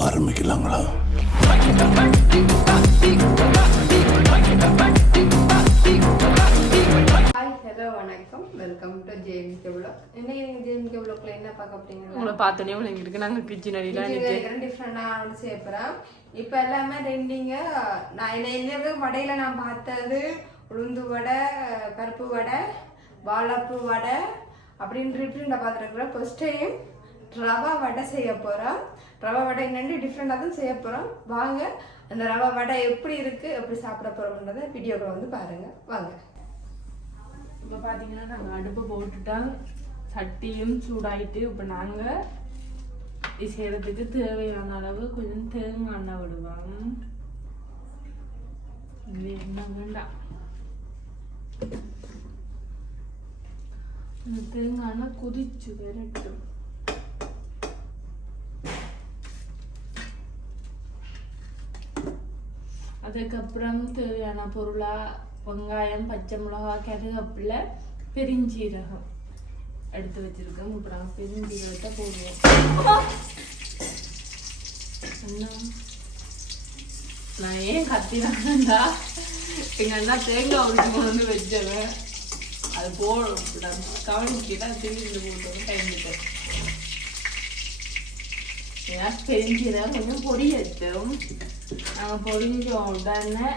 ஆரம்பிக்கலாங்களா? Hi hello வணக்கம். Welcome to JMK vlog. இன்னைக்கு நீங்கள் ஜேஎம்கே என்ன பார்க்க அப்படிங்கன்னா உங்களை பார்த்தோன்னே உங்களுக்கு இருக்கு நாங்கள் கிச்சன் அடியில் டிஃப்ரெண்டாக ஒன்று சேர்ப்புறேன். இப்போ எல்லாமே ரெண்டிங்க நான் என்ன என்னவே வடையில் நான் பார்த்தது உளுந்து வடை பருப்பு வடை வாழைப்பூ வடை அப்படின்னு டிஃப்ரெண்டாக பார்த்துருக்குறேன். ஃபர்ஸ்ட் டைம் ரவா வடை செய்ய போகிறோம் ரவா வடை என்னென்னு டிஃப்ரெண்டாக தான் செய்ய போகிறோம் வாங்க அந்த ரவா வடை எப்படி இருக்குது எப்படி சாப்பிட போகிறோம்ன்றத வீடியோவில் வந்து பாருங்கள் வாங்க. இப்போ பார்த்தீங்கன்னா நாங்கள் அடுப்பு போட்டுட்டா சட்டியும் சூடாயிட்டு இப்போ நாங்கள் செய்கிறதுக்கு தேவையான அளவு கொஞ்சம் தேங்காய் எண்ணெய் விடுவோம். என்ன வேண்டாம். தேங்காய் எண்ணெய் கொதிச்சு விரட்டும் அதுக்கப்புறம் தேவையான பொருளா வெங்காயம் பச்சை மிளகா கருவேப்பிலை பெருஞ்சீரகம் எடுத்து வச்சுருக்கோம் இப்போ நாங்கள் பெருஞ்சீரகத்தை போடுவோம் நான் ஏன் கத்தினாங்கண்டா எங்கள் அண்ணா தேங்காய் உருட்டி கொண்டு வந்து வச்சவன். அது போடும். நான் தான் திரும்பி போட்டு டைம் ஏன்னா பெருஞ்சீரகம் கொஞ்சம் பொடி எடுத்தோம் நாங்கள் பொரிஞ்ச உடனே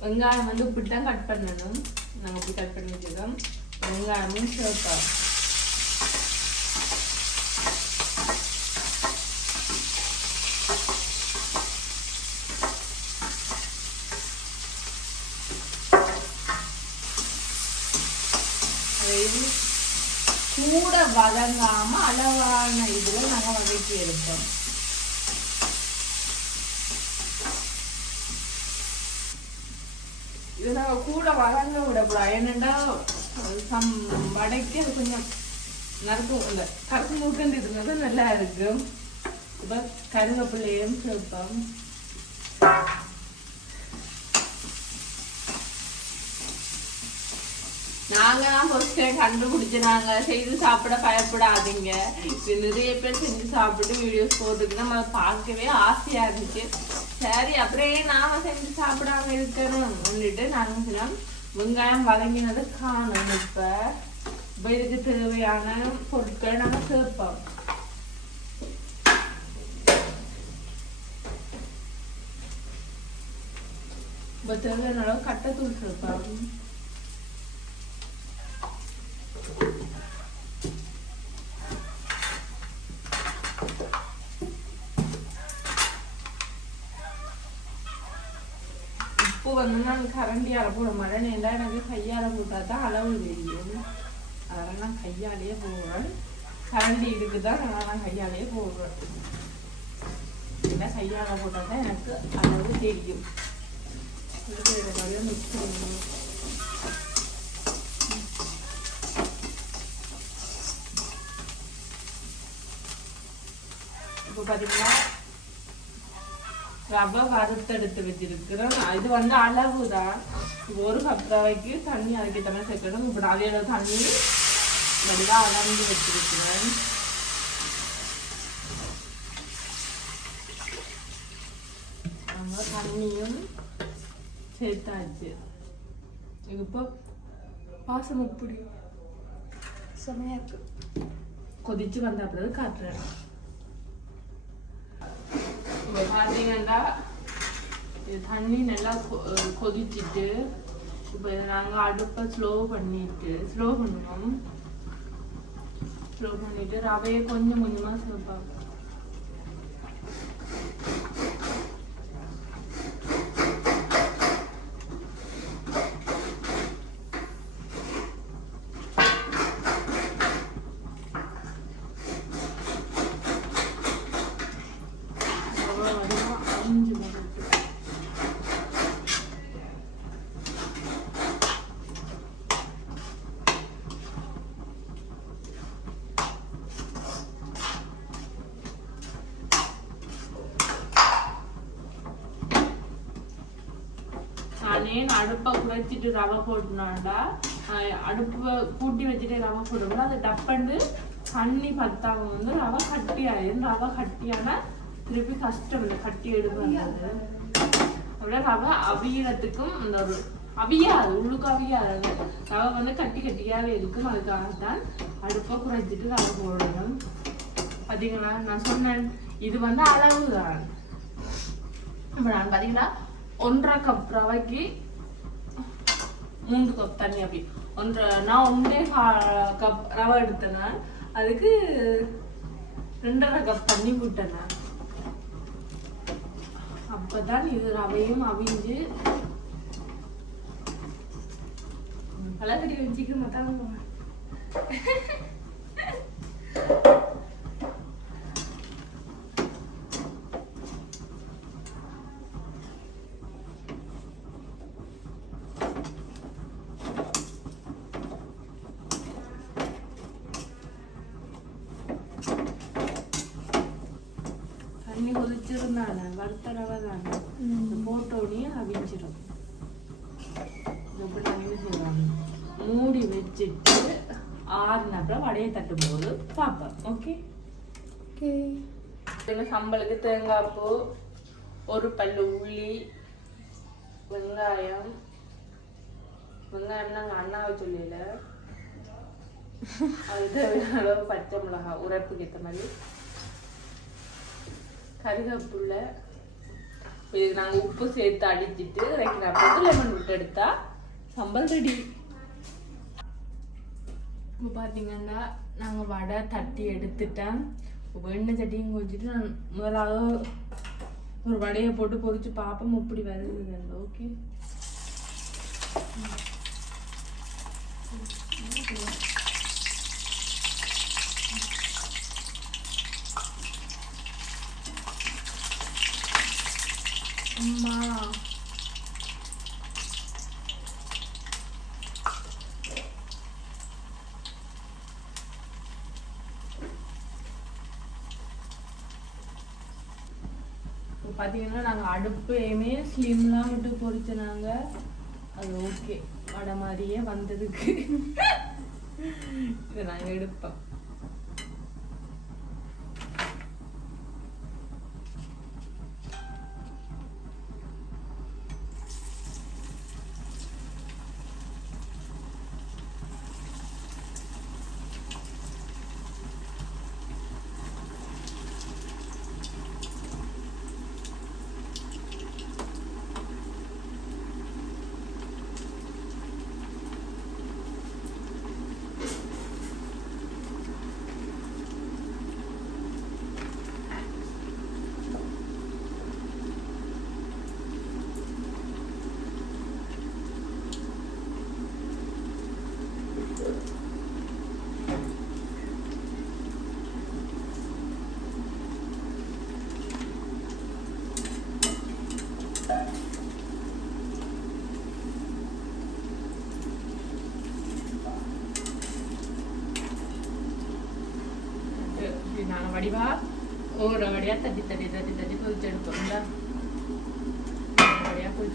வெங்காயம் வந்து இப்படி தான் கட் பண்ணணும் நாங்கள் இப்படி கட் பண்ணி வச்சுருக்கோம் வெங்காயமும் சேர்ப்போம் அதாவது கூட வதங்காம அளவான இதுல நாங்க வதக்கி எடுப்போம் இது நாங்க கூட வதங்க விடக்கூடாது. என்னன்னா சம் வடைக்கு அது கொஞ்சம் நறுக்கும் இல்லை கருப்பு மூக்கண்டு இருந்தது நல்லா இருக்கும். இப்போ கருவேப்பிள்ளையும் சேர்ப்போம் நாங்க தான் ஃபர்ஸ்ட் கண்டுபிடிச்சு நாங்க செய்து சாப்பிட பயப்படாதீங்க. இது நிறைய பேர் செஞ்சு சாப்பிட்டு வீடியோஸ் போட்டுக்கு நம்ம பார்க்கவே ஆசையா இருந்துச்சு. சரி அப்படியே நாம செஞ்சு சாப்பிடாம இருக்கணும் நாங்க சில வெங்காயம் வதங்கினது காணும் இப்ப. இப்ப இதுக்கு தேவையான பொருட்கள் நாங்க சேர்ப்போம். இப்போ தேவையான அளவு கட்டத்தூள் சேர்ப்போம். உப்பு வந்து நான் கரண்டியால் போட மாட்டேன். ஏன்னா எனக்கு கையால் போட்டால் தான் அளவு தெரியும். அதெல்லாம் நான் கையாலேயே போடுறேன். கரண்டி இதுக்கு தான் அதனால் நான் கையாலேயே போடுறேன். ஏன்னா கையால் போட்டால் தான் எனக்கு அளவு தெரியும். இது மாதிரி மாதிரியே மிக்ஸ் பண்ணணும் பார்த்தீங்கன்னா ரவை வறுத்தெடுத்து வச்சிருக்கிறோம். இது வந்து அளவு தான் ஒரு கப் ரவைக்கு தண்ணி அதுக்கு தண்ணி சேர்க்கணும். இப்போ அளவு தண்ணி நல்லா அளந்து வச்சிருக்கிறேன். தண்ணியும் சேர்த்தாச்சு. இப்போ பாசம் எப்படி செமையாக இருக்கு. கொதிச்சு வந்த பிறகு காட்டுறேன். இப்போ பார்த்தீங்கன்னா இது தண்ணி நல்லா கொ- கொதிச்சிட்டு இப்போ நாங்கள் அடுப்பை ஸ்லோ பண்ணிட்டு ஸ்லோ பண்ணுவோம் ஸ்லோ பண்ணிட்டு ரவையை கொஞ்சம் கொஞ்சமாக சேர்ப்பாங்க ஏன் அடுப்பை குறைச்சிட்டு ரவை போடணும்டா. அடுப்பை கூட்டி வச்சுட்டு ரவை போடும்போது அது டப்பண்டு தண்ணி பத்தாம வந்து ரவை கட்டியாயிரும் ரவை கட்டியானா திருப்பி கஷ்டம் இல்லை கட்டி எடுக்கிறது. அப்படியே ரவை அவியறதுக்கும் அந்த ஒரு அவியாது உள்ளுக்கு அவியாது. ரவை வந்து கட்டி கட்டியாவே இருக்கும். அதுக்காகத்தான் அடுப்பை குறைச்சிட்டு ரவை போடணும். பார்த்தீங்களா நான் சொன்னேன் இது வந்து அளவு தான் இப்போ நான் பார்த்தீங்கன்னா ஒன்றரை கப் ரவைக்கு மூன்று கப் தண்ணி அப்படி. ஒன்றரை நான் ஒன்றே கப் ரவை எடுத்தேன் அதுக்கு ரெண்டரை கப் தண்ணி விட்டேன் அப்பதான் இது ரவையும் அவிஞ்சு பழக்கடி வச்சுக்க மாட்டாங்க தண்ணி கொதிச்சிருந்தானே வறுத்த ரவை தானே போட்டோடனே அவிஞ்சிடும் எப்படி செய்வாங்க மூடி வச்சுட்டு ஆறுனப்புறம் வடையை தட்டும் போது பார்ப்பேன் ஓகே ஓகே சம்பளுக்கு தேங்காய் பூ ஒரு பல்லு உள்ளி வெங்காயம் வெங்காயம் நாங்கள் அண்ணாவை சொல்லல அது தேவையான அளவு பச்சை மிளகாய் உரைப்புக்கு ஏற்ற மாதிரி கருவேப்புள்ள இதுக்கு நாங்கள் உப்பு சேர்த்து அடிச்சிட்டு வைக்கிறப்ப லெமன் விட்டு எடுத்தா சம்பல் ரெடி இப்போ பார்த்தீங்கன்னா நாங்கள் வடை தட்டி எடுத்துட்டேன். இப்போ எண்ணெய் சட்டியும் கொஞ்சிட்டு நான் முதலாவது ஒரு வடையை போட்டு பொரிச்சு பார்ப்போம் இப்படி வருது ஓகே அம்மா. பார்த்தீங்கன்னா நாங்கள் அடுப்பையுமே ஸ்லிம்லாம் விட்டு பொறிச்சினாங்க அது ஓகே வடை மாதிரியே வந்ததுக்கு. இதை நாங்கள் எடுப்போம் இப்படி நாங்கள் வடிவா ஒவ்வொரு வடியாக தட்டி தட்டி தட்டி தட்டி பொரிச்சு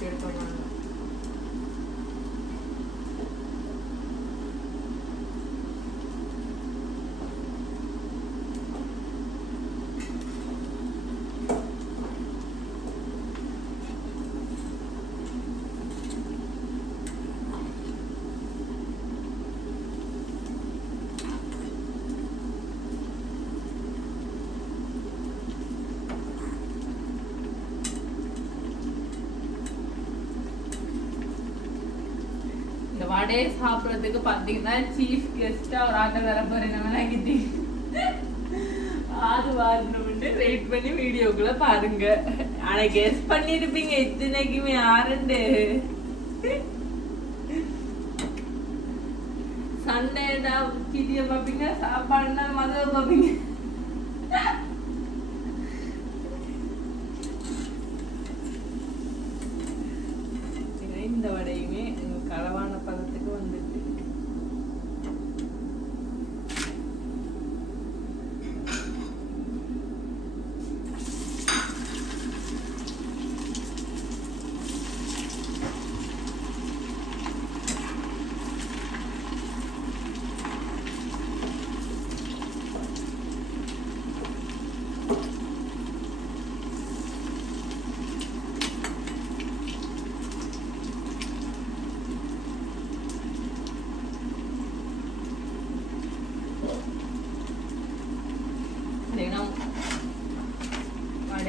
எடுப்போம் வடையை சாப்பிட்றதுக்கு பார்த்தீங்கன்னா சீஃப் கெஸ்ட்டாக ஒரு ஆட்டம் வர போகிறேன் நம்ம நினைக்கிட்டு அது வரணும்னு வெயிட் பண்ணி வீடியோக்குள்ள பாருங்க. ஆனா கெஸ் பண்ணிருப்பீங்க. இத்தனைக்குமே யாருண்டு? சண்டேடா சீட்டியை பார்ப்பீங்க சாப்பாடுனா மதுவை பார்ப்பீங்க.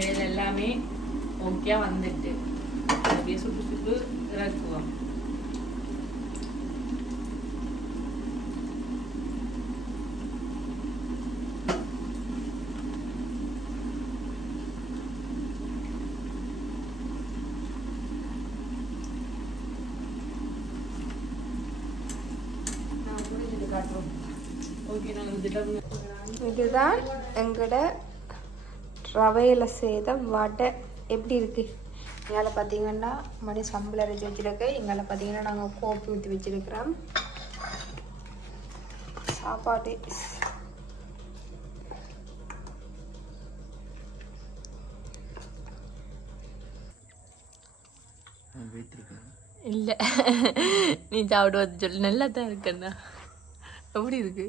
மண்டையில் எல்லாமே ஓகே வந்துட்டு. அப்படியே சுட்டு சுட்டு இறக்குவோம் நான் புரிஞ்சுட்டு காட்டுறோம் ஓகே நாங்கள் திட்டம் இதுதான் எங்களோட ரவையில் செய்த வடை எப்படி இருக்கு? இங்கால பார்த்தீங்கன்னா மணி சம்பளம் அரைச்சி வச்சிருக்கு. இங்கால பார்த்தீங்கன்னா நாங்கள் கோப்பி ஊற்றி வச்சிருக்கிறோம். சாப்பாடு. இல்லை. நீ சாப்பிடுவது சொல்லு. நல்லா தான் இருக்குண்ணா எப்படி இருக்கு?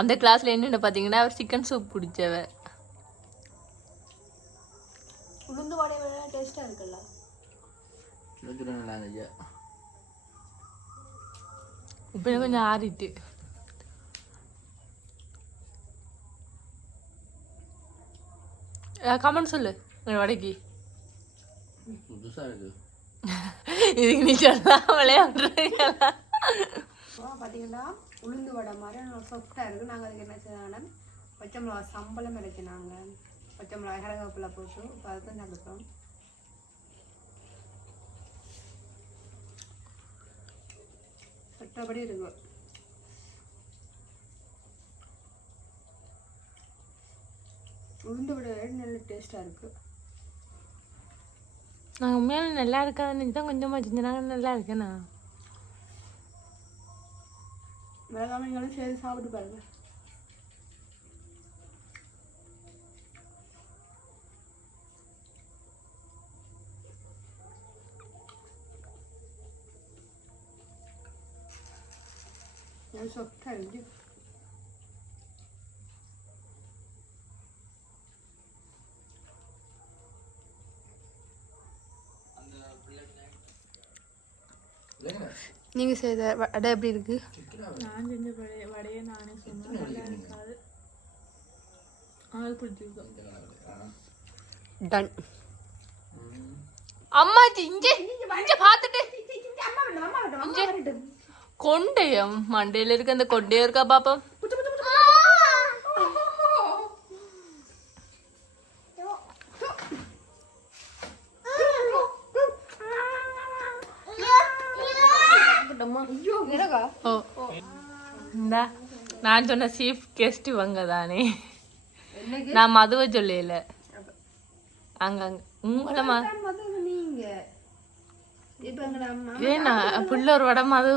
அந்த கிளாஸ்ல என்னென்ன பார்த்தீங்கன்னா அவர் சிக்கன் சூப் குடிச்சவ உளுந்து வடை விட டேஸ்ட்டாக இருக்குல்ல? இப்போ கொஞ்சம் ஆறிட்டு. கமெண்ட் சொல்லு உங்க வடைக்கு. புதுசா இருக்கு. இதுக்கு நீ விட்றீங்களா அப்புறம் பார்த்தீங்கன்னா உளுந்து வடை மாதிரி நல்லா சாஃப்டாக இருக்குது நாங்கள் அதுக்கு என்ன செய்யலாம்னா பச்சை மிளகா சம்பளம் இறக்கினாங்க. பச்சை மிளகா கரகப்பில் போட்டு அதுதான் சாப்பிட்டோம் மற்றபடி இருக்கு உளுந்து வடை நல்ல டேஸ்ட்டாக இருக்குது நாங்கள் உண்மையால நல்லா இருக்காதுன்னு தான் கொஞ்சமாக செஞ்சாங்க நல்லா இருக்கேண்ணா. மிளகாமைங்களும் சேர்த்து சாப்பிட்டு பாருங்க சொத்தாக இருக்கு நீங்கள் செய்த வடை எப்படி இருக்கு? நான் செஞ்ச வடைய வடையை நானே சொன்னேன். நல்லா இருக்காது. ஆள் பிடிச்சிருக்கோம் டன் அம்மாச்சி இங்கே இங்கே பார்த்துட்டு கொண்டையம் மண்டையில இருக்க அந்த கொண்டையா இருக்கா பாப்பா நான் சொன்ன சீஃப் கெஸ்ட் இவங்க தானே நான் மதுவை சொல்லல அங்க உங்களை அம்மா? புள்ள ஒரு வடை மது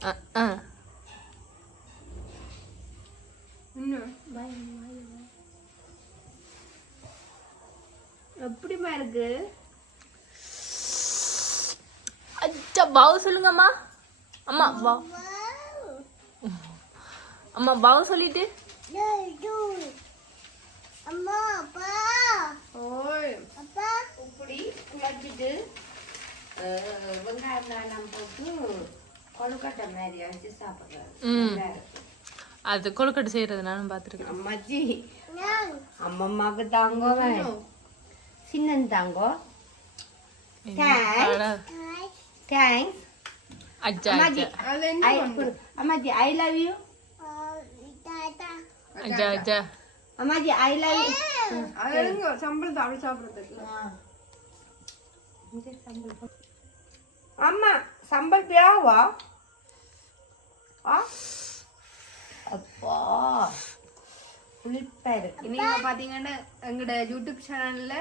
அஹ், அஹ். இன்னும்? எப்படிமா இருக்கு? அச்சா பாவு சொல்லுங்கம்மா. அம்மா வா. அம்மா பாவு சொல்லிட்டு. ஓய். இப்படி குழச்சிட்டு வெங்காயம் தானம் போட்டு கொழுக்கட்டை மாதிரி வச்சு ம். சாப்பிட்றேன் அது கொழுக்கட்டை செய்யறது நானும் பார்த்துருக்கேன் அம்மாச்சி. அம்மம்மாக்கு தாங்கோ சின்னன் தாங்கோ. தேங்க்ஸ் அம்மாஜி ஐ லவ் யூ அச்சா அச்சா அம்மாஜி ஐ லவ் யூ சம்பளம் அப்படி சாப்பிடுறதுக்கு? அம்மா சம்பல் பியாவா ஆ? அப்பா புளிப்பா இருக்கு. நீங்க பாத்தீங்கன்னா எங்களோட யூடியூப் சேனல்ல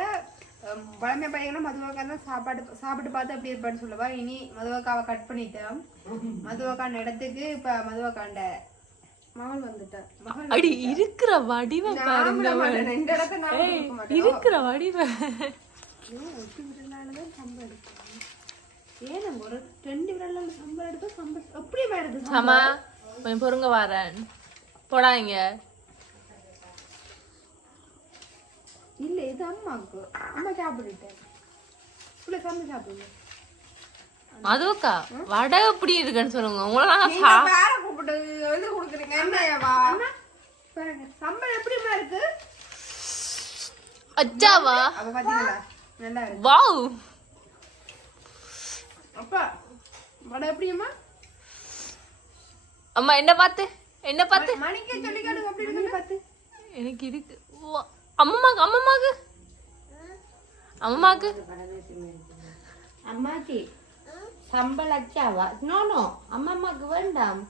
பழமை பையனா மதுவக்கா தான் சாப்பாடு சாப்பிட்டு பார்த்து அப்படி இருப்பான்னு சொல்லுவா? இனி மதுவக்காவை கட் பண்ணிட்டேன் மதுவக்கான இடத்துக்கு இப்ப மதுவக்காண்ட மகள் வந்துட்டா. மகள் அடி இருக்கிற வடிவ பாருங்க நான் மாட்டேன். இந்த இடத்த நான் ஏய், கொடுக்க மாட்டேன். இருக்கிற வடிவ. ஐயோ, ஒட்டு சம்பளம். ஏன் நம்ம ஒரு ரெண்டு விரலால சம்பளம் எடுத்தா சம்பளம் எப்படி வருது? ஆமா கொஞ்சம் பொறுங்க வரேன். போடாங்க இல்ல இது அம்மாவுக்கு. அம்மா சாப்பிட்டுட்டேன் இல்ல சம்பளம் சாப்பிடுங்க அதுக்கா வடை எப்படி இருக்குன்னு சொல்லுங்க. உங்களை நாங்க வேற கூப்பிட்டு இது கொடுக்குறீங்க. பாருங்க. சம்பளம் எப்படிமா இருக்கு? அச்சாவா வாவ். அப்பா வடை எப்படியம்மா? அம்மா என்ன பார்த்து? என்ன பார்த்து? மணிக்கே சொல்லி காட்டுங்க அப்படி இருக்கு பார்த்து. எனக்கு இருக்கு. அம்மம்மாக்கு அம்மம்மாக்கு அம்மாச்சி சம்பல் அச்சாவா? நோ நோ அம்மாக்கு வேண்டாம்.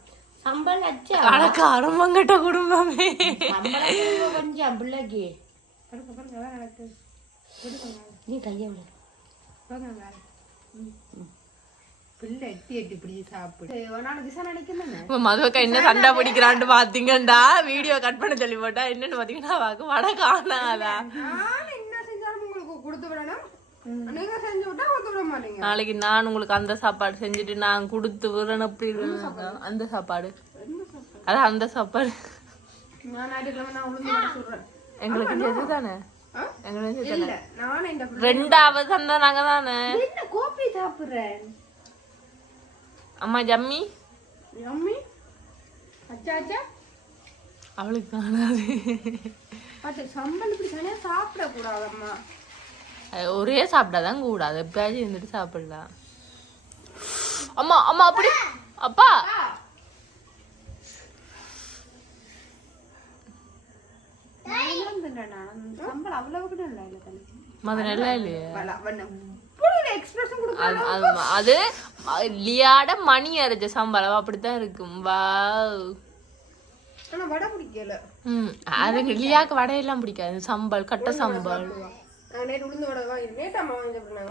சம்பல் அச்சா? கணக்கு அரும்பங்கட்ட குடும்பமே. கொஞ்சம் பிள்ளைக்கு. நீ கையை விடு. மதுவக்கா என்ன சண்டை பிடிக்கிறான்னு பாத்தீங்கடா வீடியோ கட் பண்ண சொல்லி என்னன்னு பாத்தீங்கன்னா வாக்கு வட நாளைக்கு நான் உங்களுக்கு அந்த சாப்பாடு செஞ்சுட்டு நான் கொடுத்து விடுறேன் அப்படி அந்த சாப்பாடு. அதான் அந்த சாப்பாடு. எங்களுக்கு எதுதானே எங்களுக்கு ரெண்டாவது அந்த நாங்க தானே? கோபி சாப்பிடுறேன்? அம்மா ஜம்மி? ஜம்மி? அச்சா அச்சா. அவளுக்கு காணாது. அது சம்பல் இப்படி தனியாக சாப்பிடக்கூடாதம்மா. ஒரே சாப்பிடாதான் கூடாது. எப்பயாச்சும் இருந்துட்டு சாப்பிடலாம் அம்மா அம்மா அப்படி. அப்பா. மதுரை இல்லையா. அது லியாட மணி அரைச்ச சம்பளம் அப்படித்தான் இருக்கும். வாவ். ம் அது லியாக்கு வடையெல்லாம் பிடிக்காது. சம்பல் கட்ட சம்பல்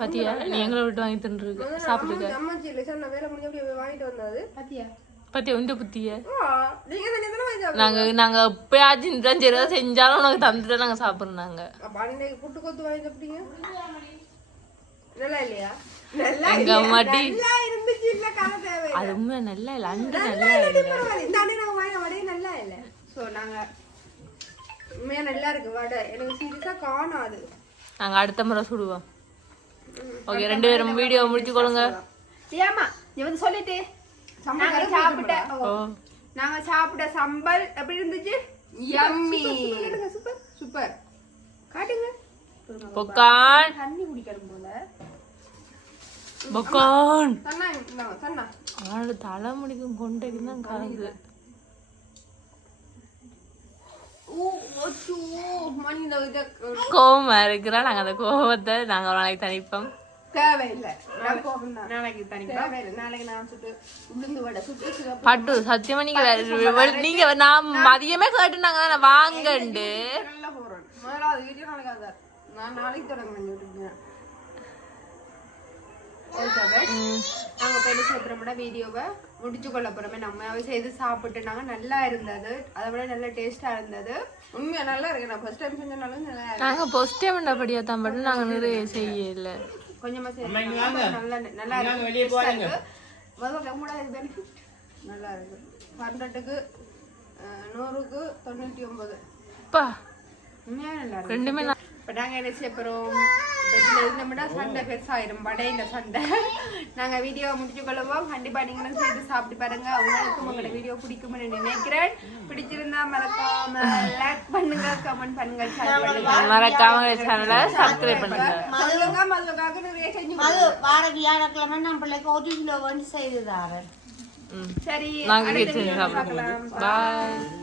பாத்தியா? நீ எங்களை விட்டு வாங்கி தின்னுருக்கு. சாப்பிட்டுருக்க பாத்தியா? உண்ட புத்திய? நாங்க நாங்க எப்பயாச்சும் செஞ்சாலும் உனக்கு தந்துட்டு நாங்க சாப்பிடுறாங்க எங்க? அம்மாட்டி. நல்லா இருந்துச்சு இல்ல கதை தேவை அது உண்மை நல்லா இல்ல அண்டு நல்லா நல்லா இல்ல இல்ல. இருக்கு வடை. எனக்கு சீரியஸா காணாது நாங்க அடுத்த முறை சுடுவோம். ஓகே ரெண்டு பேரும் வீடியோ முடிச்சு கொள்ளுங்க. ஏமா நீ வந்து சொல்லிட்டு. நாங்க சாப்பிட்ட ஓ நாங்க சாப்பிட்ட சம்பல் எப்படி இருந்துச்சு? யம்மி சூப்பர் சூப்பர் காட்டுங்க. பொக்கான். தண்ணி குடிக்கணும் போல. பொக்கான் ஆளு தலைமுடிக்கும் கொண்டைக்கு தான் கலந்து கோபமா இருக்கிறா நாங்க அந்த கோபத்தை நாங்க ஒரு நாளைக்கு தனிப்போம் பட்டு சத்தியமா நீங்க வேற நீங்க நான் மதியமே கேட்டு நாங்க வாங்கண்டு நாளைக்கு தொடங்க ஓகேவே நாங்கள் இப்போ என்ன சாப்பிட்றோம்னா வீடியோவை முடிச்சு கொள்ள போகிறோமே நம்ம செய்து சாப்பிட்டு சாப்பிட்டுனாங்க நல்லா இருந்தது. அதை விட நல்லா டேஸ்ட்டாக இருந்தது. உண்மையாக நல்லா இருக்கு. நான் ஃபர்ஸ்ட் டைம் செஞ்சாலும் நல்லா நாங்கள் ஃபர்ஸ்ட் டைம் என்னபடியா தான் மட்டும் நாங்கள் நிறைய செய்யல. கொஞ்சமாக செய்ய நல்லா நல்லா இருக்கு. நல்லா இருக்கு. ஹண்ட்ரட்டுக்கு நூறுக்கு தொண்ணூற்றி ஒம்பது ரெண்டுமே இப்போ நாங்கள் என்ன செய்ய போகிறோம் நம்மடா சண்டை பெருசாயிரும். வடையில சண்டை. நாங்கள் வீடியோ முடிச்சு கொள்ளுவோம். கண்டிப்பாக நீங்களும் செய்து சாப்பிட்டு பாருங்க. உங்களுக்கும் உங்களோட வீடியோ பிடிக்கும்னு நினைக்கிறேன். பிடிச்சிருந்தா மறக்காம லைக் பண்ணுங்க கமெண்ட் பண்ணுங்க ஷேர் பண்ணுங்க. மறக்காம சேனலை சப்ஸ்கிரைப் பண்ணுங்க. மதுவுங்க மதுவுக்காக நிறைய செஞ்சு அது வார வியாழக்கிழமை நான் பிள்ளைக்கு கிலோ வந்து செய்து தாரேன். சரி நாங்க அடுத்த கேட்டு video ல சாப்பிடுவோம். பார்க்கலாம். பாய்